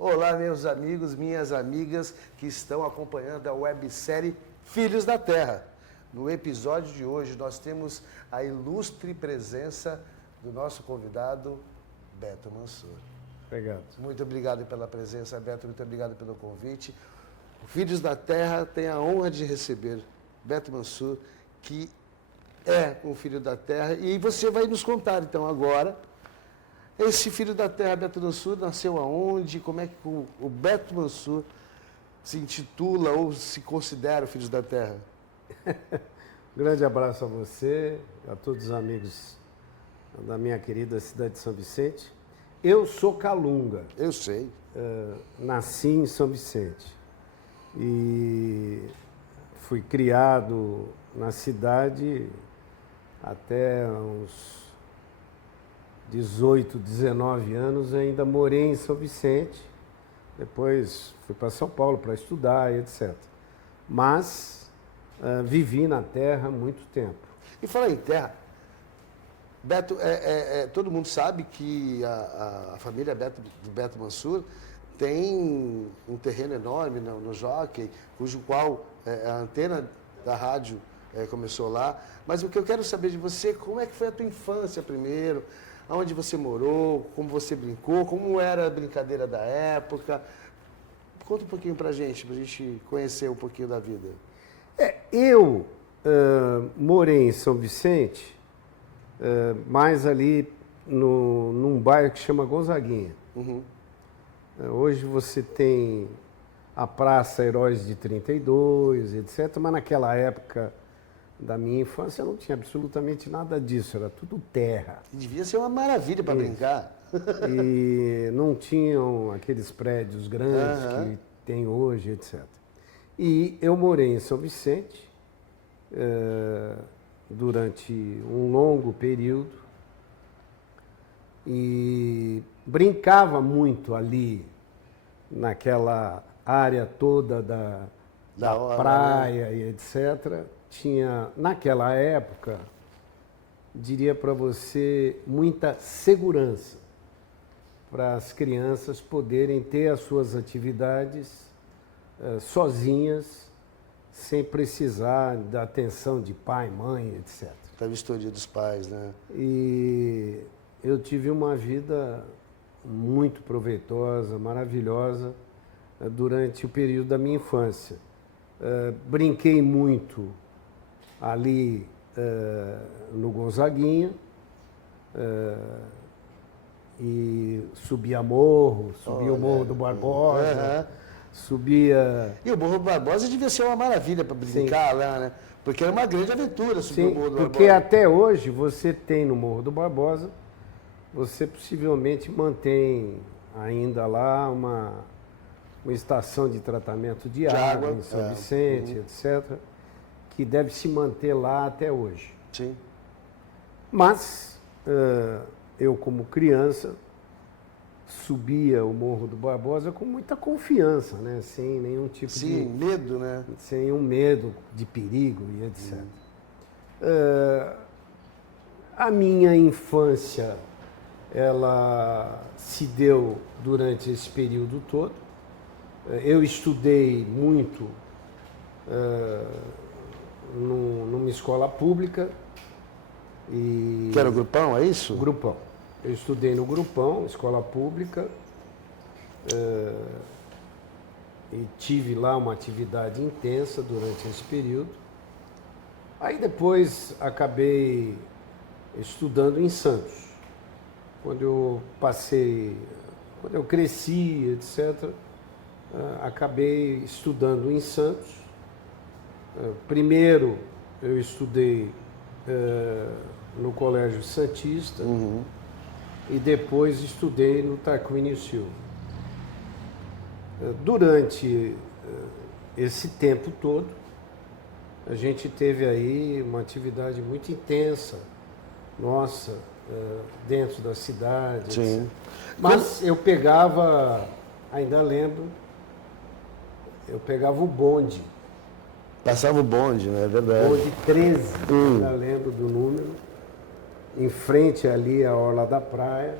Olá, meus amigos, minhas amigas que estão acompanhando a websérie Filhos da Terra. No episódio de hoje, nós temos a ilustre presença do nosso convidado, Beto Mansur. Obrigado. Muito obrigado pela presença, Beto, muito obrigado pelo convite. O Filhos da Terra tem a honra de receber Beto Mansur, que é um filho da terra, e você vai nos contar, então, agora, esse filho da terra, Beto Mansur, nasceu aonde, como é que o Beto Mansur se intitula ou se considera o Filhos da Terra? Grande abraço a você, a todos os amigos da minha querida cidade de São Vicente. Eu sou calunga. Eu sei. Nasci em São Vicente e fui criado na cidade até uns 18, 19 anos. Ainda morei em São Vicente, depois fui para São Paulo para estudar e etc. Mas vivi na terra há muito tempo. E falar em terra, Beto, todo mundo sabe que a família do Beto Mansur tem um terreno enorme no Jockey, cujo qual a antena da rádio começou lá. Mas o que eu quero saber de você, como é que foi a tua infância primeiro? Aonde você morou? Como você brincou? Como era a brincadeira da época? Conta um pouquinho pra gente conhecer um pouquinho da vida. Eu morei em São Vicente, mais ali num bairro que chama Gonzaguinha. Uhum. Hoje você tem a Praça Heróis de 32, etc. Mas naquela época da minha infância não tinha absolutamente nada disso, era tudo terra. Devia ser uma maravilha para brincar. E não tinham aqueles prédios grandes que tem hoje, etc. E eu morei em São Vicente durante um longo período e brincava muito ali naquela área toda da praia, né? E etc. Tinha, naquela época, diria para você, muita segurança para as crianças poderem ter as suas atividades sozinhas, sem precisar da atenção de pai, mãe, etc. Da vistoria dos pais, né? E eu tive uma vida muito proveitosa, maravilhosa, durante o período da minha infância. Brinquei muito ali no Gonzaguinha, e subia morro, subia o Morro do Barbosa, subia... E o Morro do Barbosa devia ser uma maravilha para brincar. Sim. Lá, né? Porque era uma grande aventura subir o Morro do Barbosa. Porque até hoje você tem no Morro do Barbosa, você possivelmente mantém ainda lá uma estação de tratamento de água em São Vicente, etc., que deve se manter lá até hoje. Sim. Mas eu, como criança, subia o Morro do Barbosa com muita confiança, né? Sem nenhum tipo de... Sim, medo, né? Sem um medo de perigo e etc. A minha infância, ela se deu durante esse período todo. Eu estudei muito numa escola pública. Que era o Grupão, é isso? Grupão. Eu estudei no Grupão, escola pública, e tive lá uma atividade intensa durante esse período. Aí depois acabei estudando em Santos. Quando eu cresci, etc., acabei estudando em Santos. Primeiro eu estudei no Colégio Santista, e depois estudei no Tarquínio Silva. Durante esse tempo todo, a gente teve aí uma atividade muito intensa, nossa, dentro da cidade. Sim. Etc. Mas eu pegava, ainda lembro, eu pegava o bonde. Passava o bonde, né? É verdade. Bonde 13, ainda lembro do número, em frente ali à orla da praia.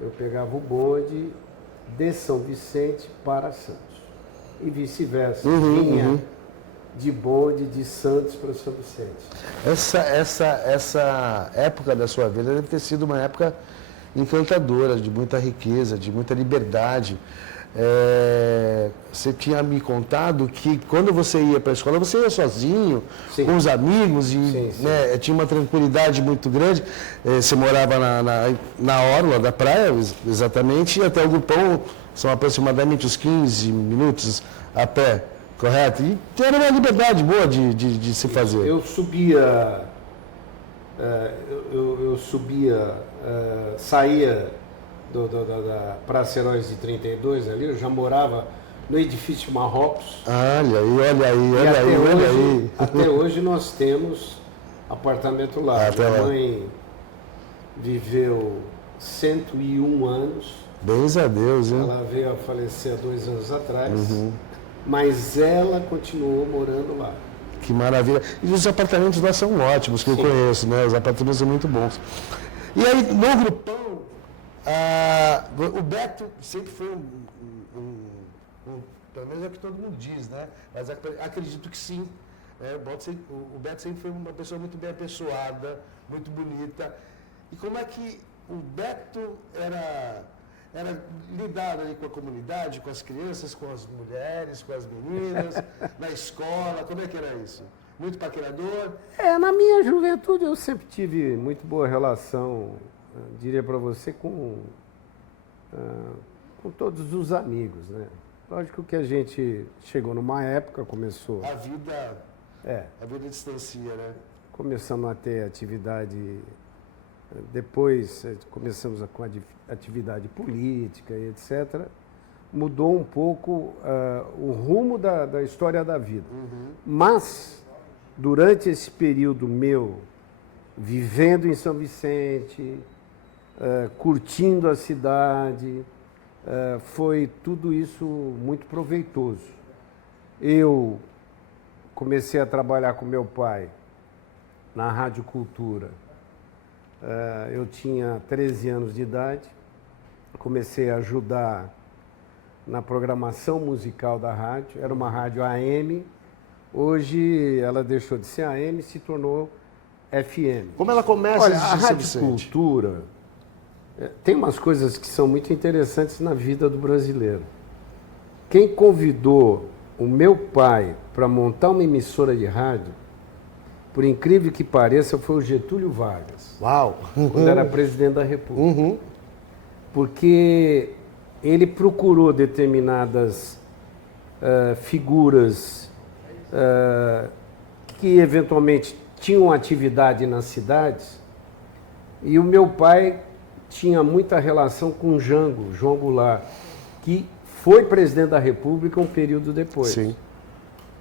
Eu pegava o bonde de São Vicente para Santos. E vice-versa. Vinha de bonde de Santos para São Vicente. Essa época da sua vida deve ter sido uma época encantadora, de muita riqueza, de muita liberdade. Você tinha me contado que quando você ia para a escola, você ia sozinho, Sim. com os amigos, e Sim. né, tinha uma tranquilidade muito grande. Você morava na orla da praia, exatamente, e até o Grupão são aproximadamente uns 15 minutos a pé, correto? E era uma liberdade boa de se fazer. Eu subia, saía da Praça Heróis de 32 ali, eu já morava no edifício Marrocos. Olha aí. Até hoje nós temos apartamento lá. Minha mãe viveu 101 anos. Bens a Deus, hein? Ela veio a falecer há 2 anos atrás, mas ela continuou morando lá. Que maravilha. E os apartamentos lá são ótimos, que eu conheço, né? Os apartamentos são muito bons. E aí, no Grupão, o Beto sempre foi pelo menos é o que todo mundo diz, né? Mas acredito que sim. O Beto sempre foi uma pessoa muito bem apessoada, muito bonita. E como é que o Beto era lidar ali com a comunidade, com as crianças, com as mulheres, com as meninas, na escola, como é que era isso? Muito paquerador? Na minha juventude eu sempre tive muito boa relação, diria para você, com todos os amigos, né? Lógico que a gente chegou numa época, começou... A vida distancia, né? Começamos a ter atividade... Depois começamos com a atividade política e etc. Mudou um pouco o rumo da história da vida. Mas, durante esse período meu, vivendo em São Vicente, curtindo a cidade, foi tudo isso muito proveitoso. Eu comecei a trabalhar com meu pai na Rádio Cultura. Eu tinha 13 anos de idade, comecei a ajudar na programação musical da rádio, era uma rádio AM, hoje ela deixou de ser AM e se tornou FM. Como ela começa Olha, a Rádio Cultura tem umas coisas que são muito interessantes na vida do brasileiro. Quem convidou o meu pai para montar uma emissora de rádio, por incrível que pareça, foi o Getúlio Vargas. Uau! Quando era presidente da República. Porque ele procurou determinadas figuras que eventualmente tinham atividade nas cidades, e o meu pai tinha muita relação com Jango, João Goulart, que foi presidente da República um período depois. Sim.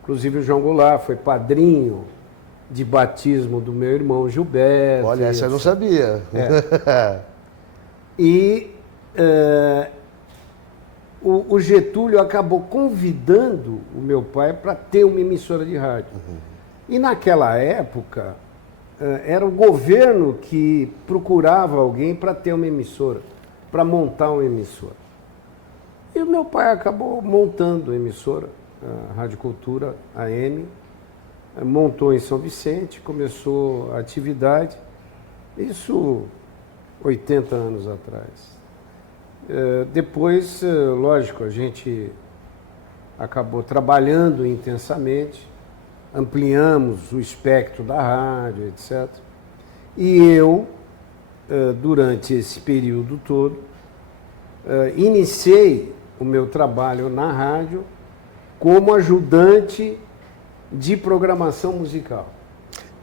Inclusive o João Goulart foi padrinho de batismo do meu irmão Gilberto. Olha, essa eu não sabia. E o Getúlio acabou convidando o meu pai para ter uma emissora de rádio. E naquela época, era o governo que procurava alguém para ter uma emissora, para montar uma emissora. E o meu pai acabou montando a emissora, a Rádio Cultura AM, montou em São Vicente, começou a atividade, isso 80 anos atrás. Depois, lógico, a gente acabou trabalhando intensamente, ampliamos o espectro da rádio, etc. E eu, durante esse período todo, iniciei o meu trabalho na rádio como ajudante de programação musical.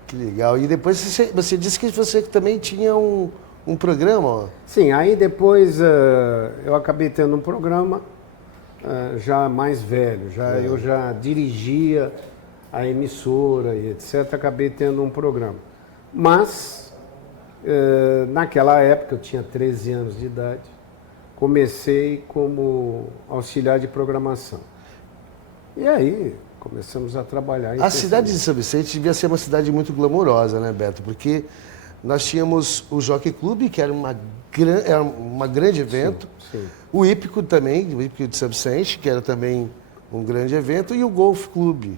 Que legal. E depois você disse que você também tinha um programa, ó. Sim, aí depois eu acabei tendo um programa já mais velho, eu já dirigia a emissora e etc. Acabei tendo um programa. Mas, naquela época, eu tinha 13 anos de idade, comecei como auxiliar de programação. E aí começamos a trabalhar. A cidade de São Vicente devia ser uma cidade muito glamourosa, né, Beto? Porque nós tínhamos o Jockey Club, que era uma grande evento. Sim, sim. O Hípico também, o Hípico de São Vicente, que era também um grande evento. E o Golf Club.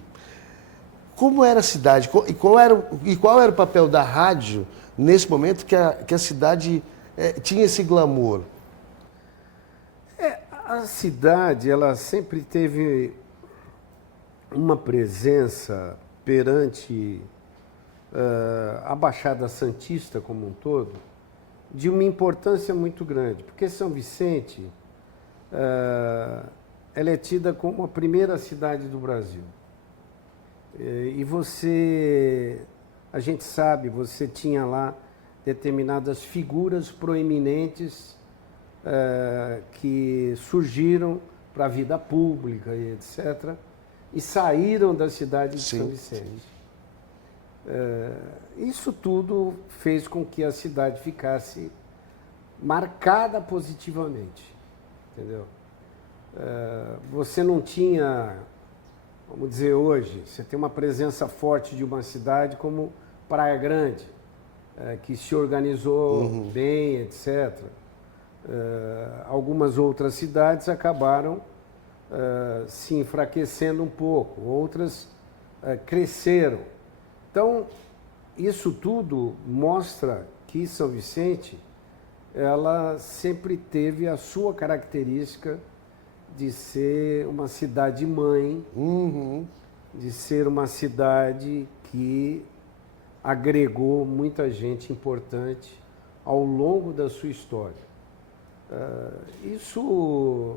Como era a cidade? E qual era o papel da rádio nesse momento que a cidade tinha esse glamour? A cidade, ela sempre teve uma presença perante a Baixada Santista como um todo, de uma importância muito grande, porque São Vicente ela é tida como a primeira cidade do Brasil. E a gente sabe, você tinha lá determinadas figuras proeminentes que surgiram para a vida pública e etc., e saíram da cidade de São Vicente. Isso tudo fez com que a cidade ficasse marcada positivamente, entendeu? Você não tinha, vamos dizer hoje, você tem uma presença forte de uma cidade como Praia Grande, que se organizou bem, etc. Algumas outras cidades acabaram se enfraquecendo um pouco, outras cresceram. Então, isso tudo mostra que São Vicente, ela sempre teve a sua característica de ser uma cidade-mãe, de ser uma cidade que agregou muita gente importante ao longo da sua história. Isso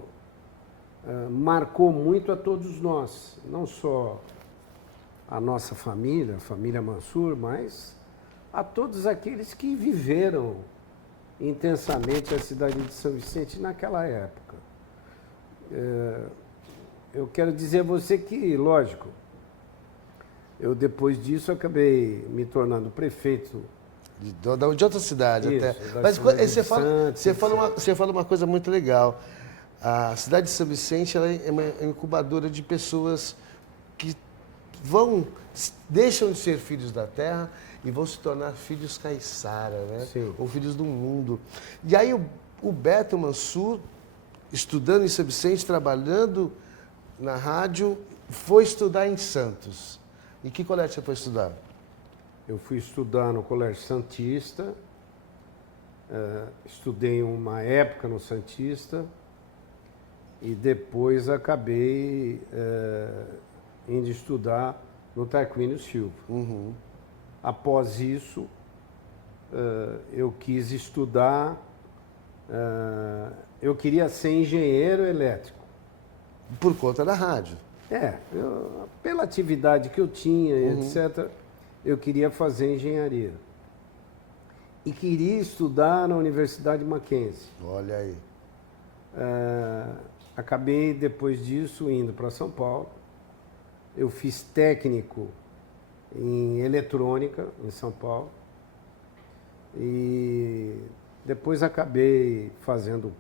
marcou muito a todos nós, não só a nossa família, a família Mansur, mas a todos aqueles que viveram intensamente a cidade de São Vicente naquela época. Eu quero dizer a você que, lógico, eu depois disso acabei me tornando prefeito. De outra cidade. Isso, até. Mas você fala uma coisa muito legal. A cidade de São Vicente ela é uma incubadora de pessoas que deixam de ser filhos da terra e vão se tornar filhos caiçara, né? Sim. Ou filhos do mundo. E aí o Beto Mansur, estudando em São Vicente, trabalhando na rádio, foi estudar em Santos. E que colégio você foi estudar? Eu fui estudar no Colégio Santista, estudei uma época no Santista e depois acabei indo estudar no Tarquínio Silva. Após isso, eu quis estudar, eu queria ser engenheiro elétrico. Por conta da rádio. Pela atividade que eu tinha, etc., eu queria fazer engenharia. E queria estudar na Universidade Mackenzie. Olha aí. Acabei, depois disso, indo para São Paulo. Eu fiz técnico em eletrônica em São Paulo. E depois acabei fazendo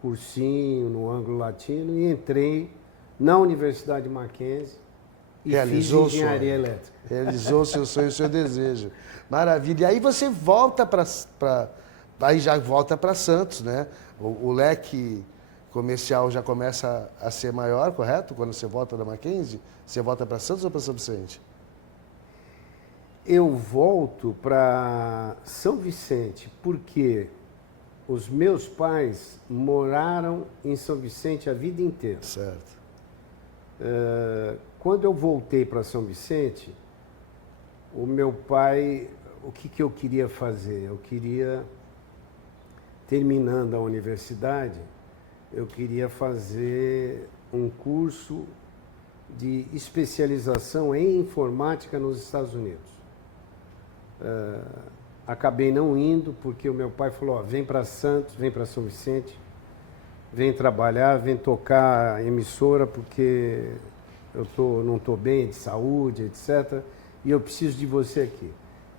cursinho no Ângulo Latino e entrei na Universidade Mackenzie e fiz engenharia elétrica. Realizou o seu sonho, o seu desejo. Maravilha. E aí você volta aí já volta para Santos, né? O leque comercial já começa a ser maior, correto? Quando você volta da Mackenzie, você volta para Santos ou para São Vicente? Eu volto para São Vicente porque os meus pais moraram em São Vicente a vida inteira. Certo. Quando eu voltei para São Vicente, o meu pai, o que eu queria fazer? Eu queria, terminando a universidade, eu queria fazer um curso de especialização em informática nos Estados Unidos. Acabei não indo porque o meu pai falou, vem para Santos, vem para São Vicente, vem trabalhar, vem tocar a emissora porque eu não estou bem de saúde, etc. E eu preciso de você aqui.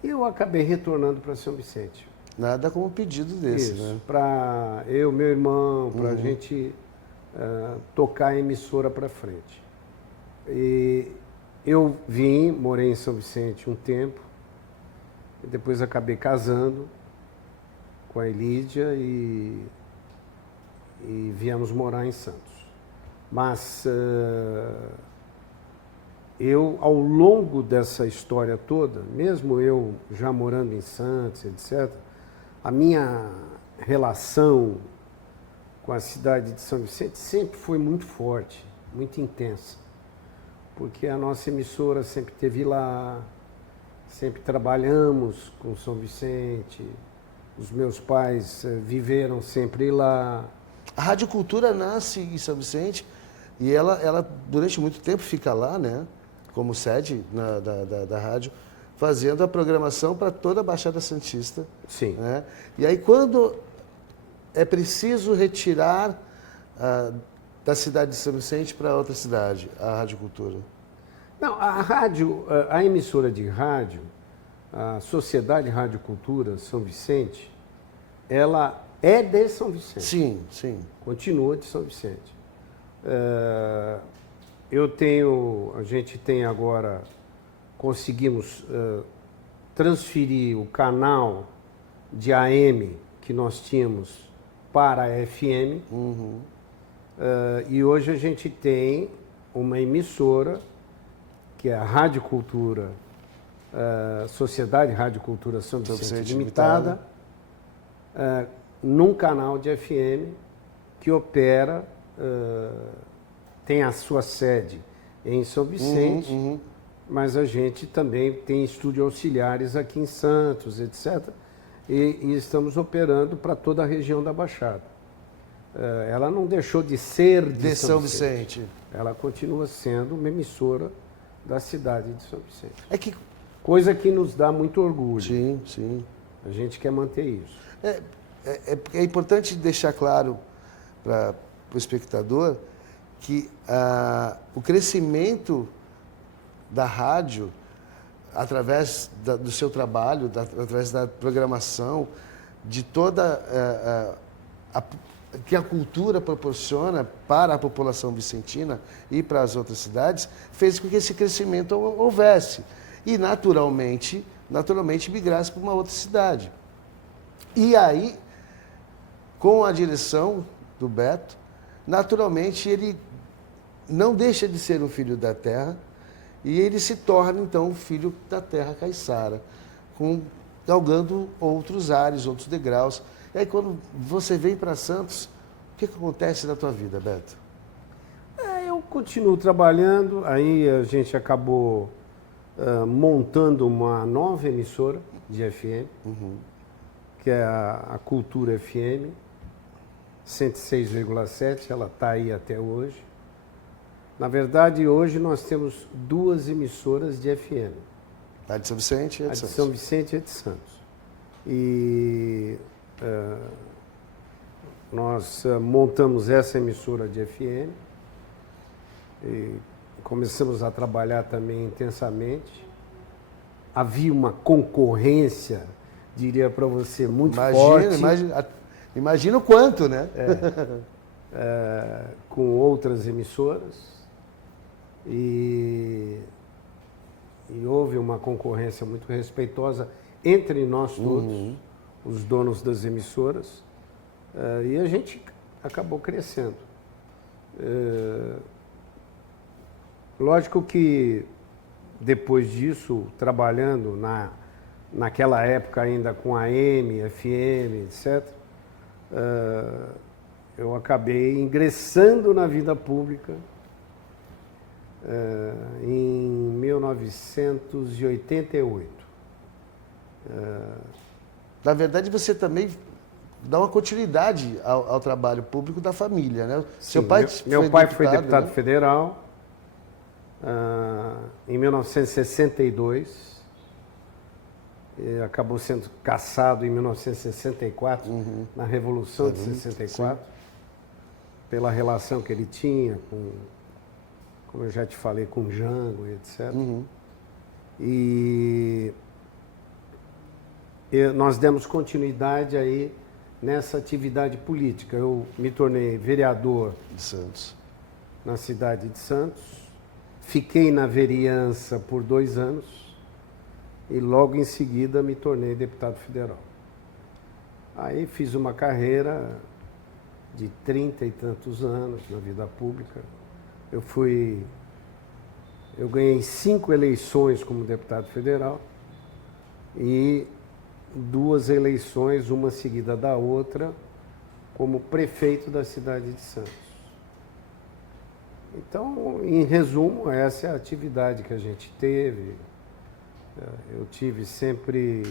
E eu acabei retornando para São Vicente. Nada como um pedido desse, Isso, né? para eu, meu irmão, para a gente tocar a emissora para frente. E eu morei em São Vicente um tempo, E depois acabei casando com a Elídia e viemos morar em Santos. Mas eu, ao longo dessa história toda, mesmo eu já morando em Santos, etc., a minha relação com a cidade de São Vicente sempre foi muito forte, muito intensa, porque a nossa emissora sempre esteve lá, sempre trabalhamos com São Vicente, os meus pais viveram sempre lá. A Rádio Cultura nasce em São Vicente e ela durante muito tempo fica lá, né? Como sede da rádio, fazendo a programação para toda a Baixada Santista. Sim. Né? E aí, quando é preciso retirar da cidade de São Vicente para outra cidade, a Rádio Cultura? Não, a rádio, a emissora de rádio, a Sociedade Rádio Cultura São Vicente, ela é de São Vicente. Sim, sim. Continua de São Vicente. A gente tem agora, conseguimos transferir o canal de AM que nós tínhamos para a FM. Uhum. E hoje a gente tem uma emissora, que é a Rádio Cultura, Sociedade Rádio Cultura São Vicente Limitada, num canal de FM que opera, tem a sua sede em São Vicente, mas a gente também tem estúdio auxiliares aqui em Santos, etc. E estamos operando para toda a região da Baixada. Ela não deixou de ser de São Vicente. Ela continua sendo uma emissora da cidade de São Vicente. Coisa que nos dá muito orgulho. Sim, sim. A gente quer manter isso. É importante deixar claro para o espectador que o crescimento da rádio, através do seu trabalho, através da programação, de toda que a cultura proporciona para a população vicentina e para as outras cidades, fez com que esse crescimento houvesse. E, naturalmente migrasse para uma outra cidade. E aí, com a direção do Beto, naturalmente ele não deixa de ser um filho da terra e ele se torna, então, um filho da terra caiçara, galgando outros ares, outros degraus. E aí, quando você vem para Santos, o que acontece na tua vida, Beto? Eu continuo trabalhando, aí a gente acabou montando uma nova emissora de FM, que é a Cultura FM, 106,7, ela está aí até hoje. Na verdade, hoje nós temos duas emissoras de FM. A de São Vicente e a de Santos. A de São Vicente e a de Santos. E nós montamos essa emissora de FM e começamos a trabalhar também intensamente. Havia uma concorrência, diria para você, muito forte. Imagina o quanto, né? Com outras emissoras. E houve uma concorrência muito respeitosa entre nós todos, os donos das emissoras, e a gente acabou crescendo. Lógico que depois disso, trabalhando naquela época ainda com AM, FM, etc., eu acabei ingressando na vida pública em 1988. Na verdade, você também dá uma continuidade ao trabalho público da família, né? Sim, seu pai meu pai foi deputado, né? Federal em 1962. Acabou sendo cassado em 1964, na Revolução de 64, sim, pela relação que ele tinha com, como eu já te falei, com Jango e etc. E nós demos continuidade aí nessa atividade política. Eu me tornei vereador de Santos, na cidade de Santos, fiquei na vereança por 2 anos, e logo em seguida me tornei deputado federal. Aí fiz uma carreira de 30 e tantos anos na vida pública. Eu ganhei 5 eleições como deputado federal e 2 eleições, uma seguida da outra, como prefeito da cidade de Santos. Então, em resumo, essa é a atividade que a gente teve. Eu tive sempre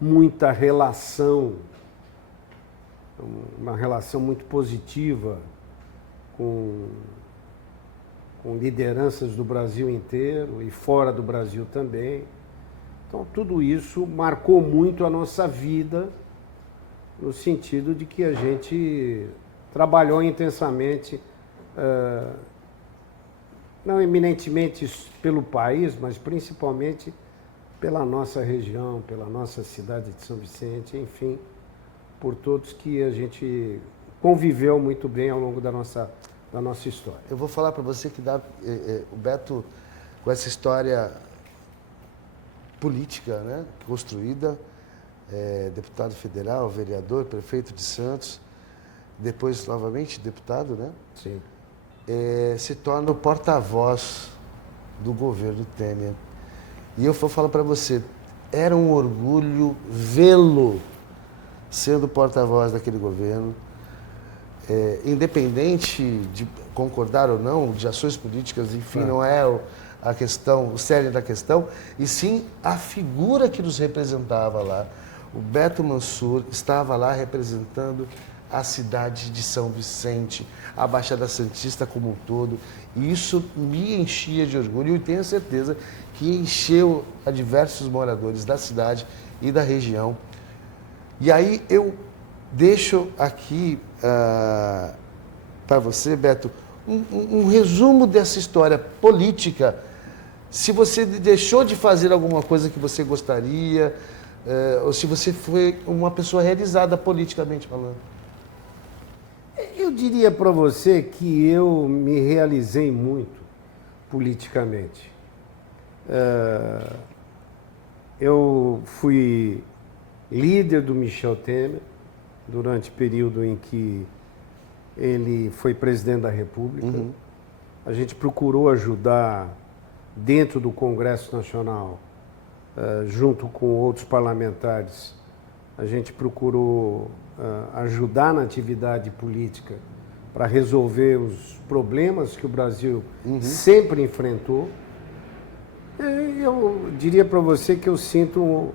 muita relação, uma relação muito positiva com lideranças do Brasil inteiro e fora do Brasil também. Então, tudo isso marcou muito a nossa vida, no sentido de que a gente trabalhou intensamente, não eminentemente pelo país, mas principalmente pela nossa região, pela nossa cidade de São Vicente, enfim, por todos que a gente conviveu muito bem ao longo da nossa história. Eu vou falar para você que o Beto, com essa história política, né, construída, deputado federal, vereador, prefeito de Santos, depois novamente deputado, né? Sim. Se torna o porta-voz do governo Temer. E eu vou falar para você, era um orgulho vê-lo sendo porta-voz daquele governo, independente de concordar ou não, de ações políticas, enfim, não é a questão, o cerne da questão, e sim a figura que nos representava lá. O Beto Mansur estava lá representando a cidade de São Vicente, a Baixada Santista como um todo, e isso me enchia de orgulho e tenho certeza que encheu a diversos moradores da cidade e da região. E aí eu deixo aqui para você, Beto, um resumo dessa história política. Se você deixou de fazer alguma coisa que você gostaria, ou se você foi uma pessoa realizada politicamente falando. Eu diria para você que eu me realizei muito politicamente. Eu fui líder do Michel Temer durante o período em que ele foi presidente da República. Uhum. A gente procurou ajudar dentro do Congresso Nacional, junto com outros parlamentares, a gente procurou ajudar na atividade política para resolver os problemas que o Brasil sempre enfrentou. Eu diria para você que eu sinto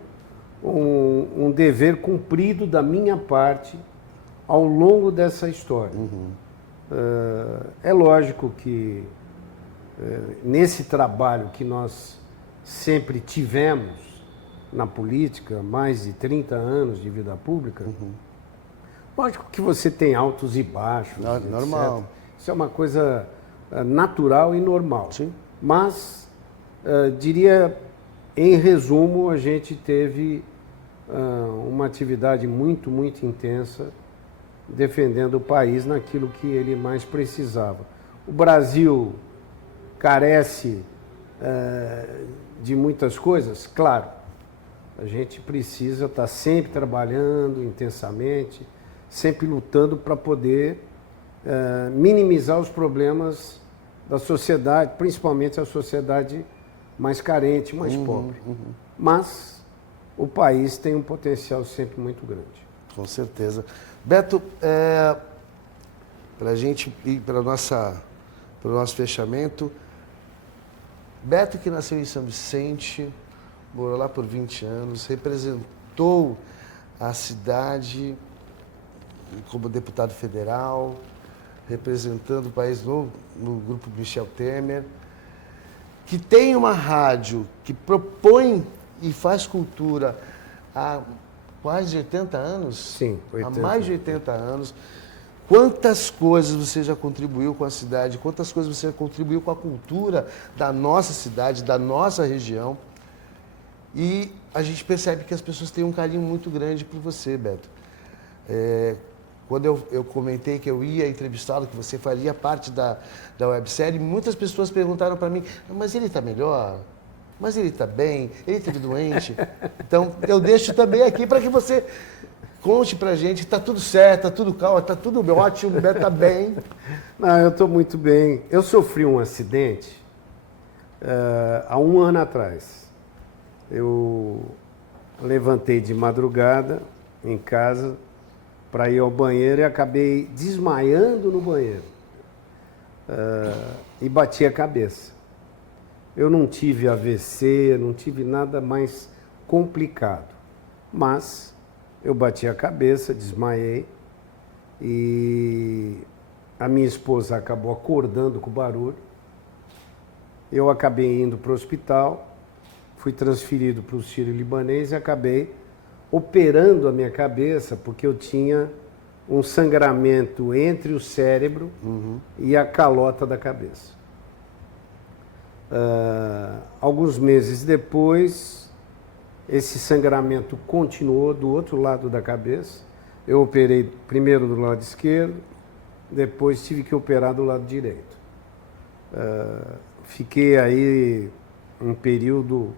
um dever cumprido da minha parte ao longo dessa história. É lógico que nesse trabalho que nós sempre tivemos na política, mais de 30 anos de vida pública, lógico que você tem altos e baixos, normal. etc. Isso é uma coisa natural e normal. Sim. Mas, diria, em resumo, a gente teve uma atividade muito, muito intensa defendendo o país naquilo que ele mais precisava. O Brasil carece de muitas coisas, claro. A gente precisa estar sempre trabalhando intensamente, sempre lutando para poder minimizar os problemas da sociedade, principalmente a sociedade mais carente, mais pobre. Mas o país tem um potencial sempre muito grande. Com certeza. Beto, para a gente ir para o nosso fechamento, Beto, que nasceu em São Vicente, morou lá por 20 anos, representou a cidade como deputado federal, representando o país no grupo Michel Temer, que tem uma rádio que propõe e faz cultura há quase 80 anos? Sim, 80. Há mais de 80 anos. Quantas coisas você já contribuiu com a cidade, quantas coisas você contribuiu com a cultura da nossa cidade, da nossa região. E a gente percebe que as pessoas têm um carinho muito grande por você, Beto. Quando eu comentei que eu ia entrevistá-lo, que você faria parte da websérie, muitas pessoas perguntaram para mim, mas ele está melhor? mas ele está bem, ele esteve doente. Então, eu deixo também aqui para que você conte para a gente, está tudo certo, está tudo calmo, está tudo ótimo, o Beto está bem. Não, eu estou muito bem. Eu sofri um acidente há 1 ano atrás. Eu levantei de madrugada em casa para ir ao banheiro e acabei desmaiando no banheiro. E bati a cabeça. Eu não tive AVC, não tive nada mais complicado. Mas eu bati a cabeça, desmaiei e a minha esposa acabou acordando com o barulho. Eu acabei indo para o hospital, fui transferido para o Sírio-Libanês e acabei operando a minha cabeça porque eu tinha um sangramento entre o cérebro e a calota da cabeça. Alguns meses depois, esse sangramento continuou do outro lado da cabeça. Eu operei primeiro do lado esquerdo, depois tive que operar do lado direito. Fiquei aí um período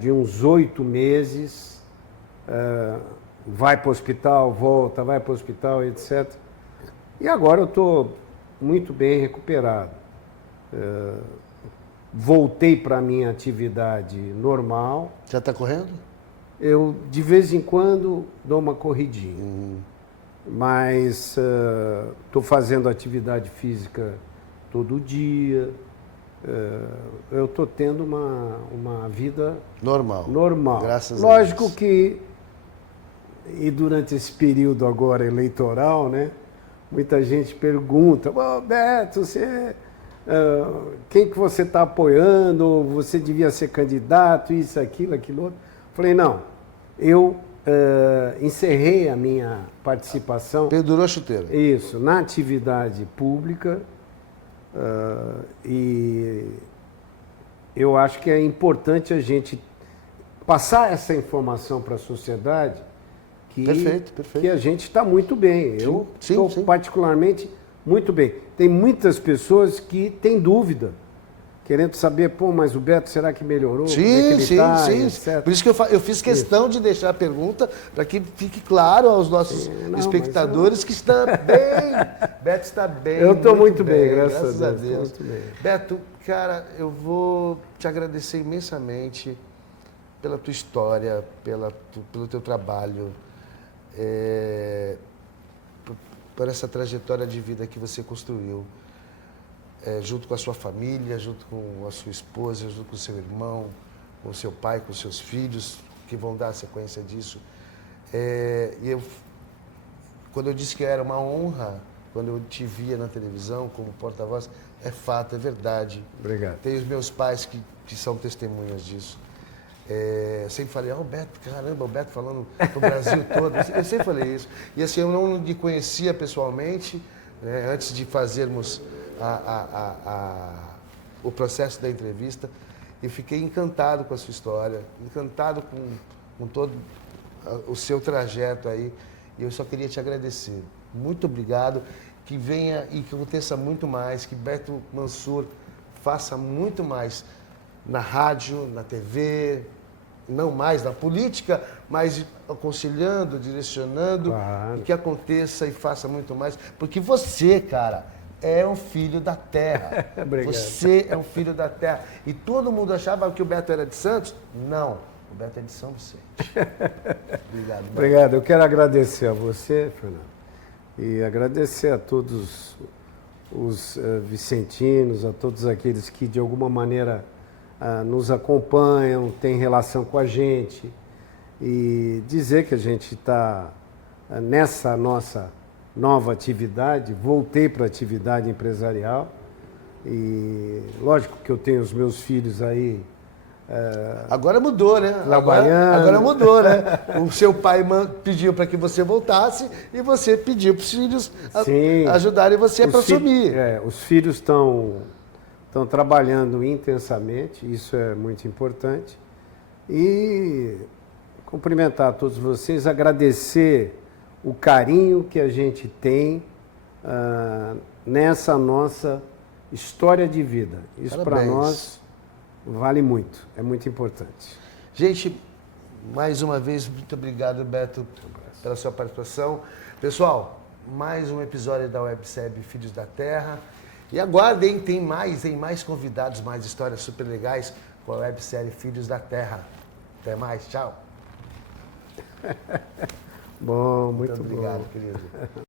de uns 8 meses, vai para o hospital, volta, vai para o hospital, etc. E agora eu estou muito bem recuperado. Voltei para a minha atividade normal. Já está correndo? Eu, de vez em quando, dou uma corridinha. Mas estou fazendo atividade física todo dia. Eu estou tendo uma vida normal. Graças Lógico a Deus. que, e durante esse período agora eleitoral, né, muita gente pergunta, Beto, quem que você está apoiando? Você devia ser candidato, isso, aquilo outro. Falei, não, eu encerrei a minha participação. Pendurou a chuteira. Isso, na atividade pública. E eu acho que é importante a gente passar essa informação para a sociedade Perfeito. que a gente está muito bem. Eu estou sim. particularmente muito bem. Tem muitas pessoas que têm dúvida, querendo saber, mas o Beto, será que melhorou? Sim. Etc. Por isso que eu fiz questão de deixar a pergunta para que fique claro aos nossos espectadores que está bem. Beto está bem. Eu estou muito bem, graças a Deus. Muito bem. Beto, cara, eu vou te agradecer imensamente pela tua história, pelo teu trabalho, por essa trajetória de vida que você construiu. Junto com a sua família, junto com a sua esposa, junto com o seu irmão, com o seu pai, com os seus filhos, que vão dar a sequência disso. Quando eu disse que era uma honra, quando eu te via na televisão como porta-voz, é fato, é verdade. Obrigado. Tem os meus pais que são testemunhas disso. Eu sempre falei, Beto, caramba, o Beto falando no Brasil todo. Eu sempre falei isso. E assim, eu não lhe conhecia pessoalmente, né, antes de fazermos o processo da entrevista, e fiquei encantado com a sua história, encantado com todo o seu trajeto aí, e eu só queria te agradecer. Muito obrigado, que venha e que aconteça muito mais, que Beto Mansur faça muito mais na rádio, na TV, não mais na política, mas aconselhando, direcionando, Claro. e que aconteça e faça muito mais, porque você, cara, é um filho da terra. Obrigado. Você é um filho da terra. E todo mundo achava que o Beto era de Santos? Não, o Beto é de São Vicente. Obrigado. Beto. Obrigado. Eu quero agradecer a você, Fernando, e agradecer a todos os vicentinos, a todos aqueles que de alguma maneira nos acompanham, têm relação com a gente, e dizer que a gente está nessa nossa nova atividade. Voltei para a atividade empresarial e lógico que eu tenho os meus filhos aí Agora mudou, né? trabalhando. Agora mudou, né? O seu pai pediu para que você voltasse e você pediu para os filhos Sim. ajudarem você para assumir. Os filhos estão trabalhando intensamente, isso é muito importante. E cumprimentar a todos vocês, agradecer o carinho que a gente tem nessa nossa história de vida. Isso para nós vale muito, é muito importante. Gente, mais uma vez, muito obrigado, Beto, pela sua participação. Pessoal, mais um episódio da Websérie Filhos da Terra. E aguardem, tem mais convidados, mais histórias super legais com a Websérie Filhos da Terra. Até mais, tchau. Bom, muito obrigado, bom. querido.